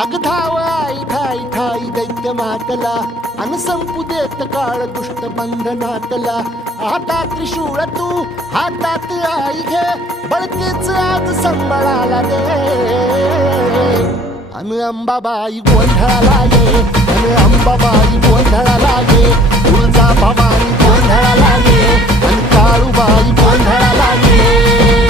अग धाव आई ठाई ठाई दैत्य मातला अन संपू देत काळ दुष्ट बंधनातला हातात त्रिशूळ तू हातात आई घे बळकेच आज संबळाला दे अन अंबाबाई गोंधळाला ये अन अंबाबाई गोंधळाला ये तुळजा भवानी गोंधळाला ये अन काळूबाई गोंधळाला ये